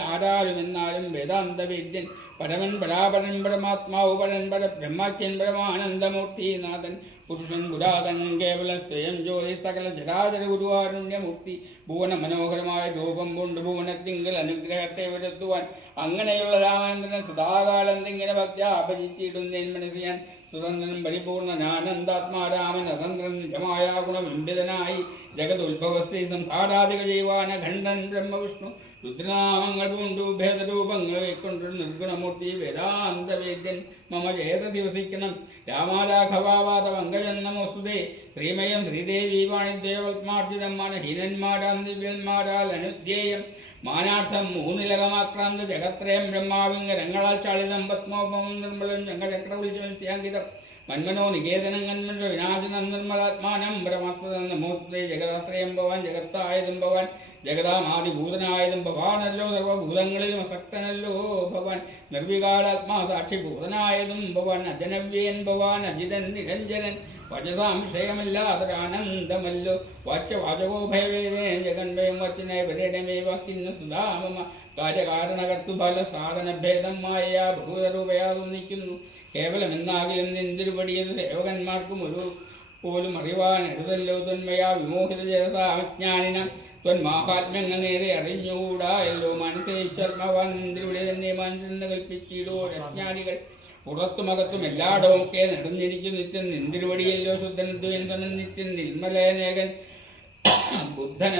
ആരാരുമെന്നാലും വേദാന്തവേദ്യൻ പരമൻ പരാപരൻ പരമാത്മാവ് പരൻ പരബ്രഹ്മാഖ്യൻ പരമാനന്ദമൂർത്തിനാഥൻ പുരുഷൻ പുരാതൻ കേവല സ്വയം ജ്യോതി സകല ജരാചര ഗുരുവാരുണ്യമൂർത്തി ഭുവന മനോഹരമായ രൂപം കൊണ്ട് ഭുവനത്തിങ്കൽ അനുഗ്രഹത്തെ വരുത്തുവാൻ അങ്ങനെയുള്ള രാമചന്ദ്രൻ സദാകാലം തിങ്ങനെ ഭക്തി അഭജിച്ചിടുന്നേൻ മനസ്സിയാൻ സുതന്ത്രൻ പരിപൂർണനാനന്ദാത്മാരാമൻ അതന്ത്രൻ നിജമായ ഗുണവിംബിതനായി ജഗതുത്ഭവസ്ഥി സംഹാരാധിക ജൈവാന ഖണ്ഡൻ ബ്രഹ്മവിഷ്ണു രുദ്രനാമങ്ങൾ പൂണ്ടു ഭേദരൂപങ്ങൾ കൈക്കൊണ്ട് നിർഗുണമൂർത്തി വേദാന്തവേദ്യൻ മമ ചേതസി വസിക്കണം രാമാരാഘവാവാദ പങ്കജൻ നമോസ്തുതേ ശ്രീമയം ശ്രീദേവി വാണിദേവത്മാർജിതം മനഹീനന്മാരാം ദിവ്യന്മാരാൽ അനുധ്യേയം മാനാർത്ഥം മൂന്നിലകമാക്രാന്ത ജഗത്രയം ബ്രഹ്മാവിംഗരങ്ങളാൽ ചാളിതം പത്മോപമം നിർമ്മലം ചങ്കചക്രവിളിച്ചംസ്യാങ്കിതം മന്മനോ നികേതനം കന്മൻഷ വിനാശനം നിർമ്മലാത്മാനം പരമാത്മനം നമോസ്തുതേ ജഗദാശ്രയം ഭവാൻ ജഗത്തായതും ഭവാൻ ജഗതാമാദിഭൂതനായതും ഭവാനല്ലോ സർവഭൂതങ്ങളിലും അസക്തനല്ലോ ഭവാൻ നിർവികാരാത്മാ സാക്ഷിഭൂതനായതും ഭവാൻ അജനവ്യൻ ഭവാൻ അജിതൻ നിരഞ്ജനൻ വചതാം വിഷയമല്ലാതൊരാനന്ദമല്ലോ വാച്യവാചകോ ഭയവേദേ ജഗന്മയം വച്ചനെ വരണമേ വാക്കിന്ന് സുധാമമ കാര്യകാരണകർത്തുഫല സാധനഭേദമായ ഭൂതരൂപയാതൊന്നിക്കുന്നു കേവലമെന്നാകിലും നിന്തിരുപടിയത് സേവകന്മാർക്കും ഒരു പോലും അറിവാൻ എഴുതല്ലോ തൊന്മയാ വിമോഹിത ജനതാജ്ഞാനിനം ത്വന്മാഹാത്മ്യങ്ങൾ നേരെ അറിഞ്ഞുകൂടായല്ലോ മനസ്സേശ്വരഭവാൻ നിന്തിരുടെ തന്നെ മനസ്സിന് കൽപ്പിച്ചിടോ രജ്ഞാനികൾ പുറത്തുമകത്തും എല്ലായിടവും ഒക്കെ നടന്നിരിക്കും നിത്യം നിന്തിരുവടിയല്ലോ ശുദ്ധനദ്വൈതൻ നിത്യം നിർമ്മലേനേകൻ ബുദ്ധന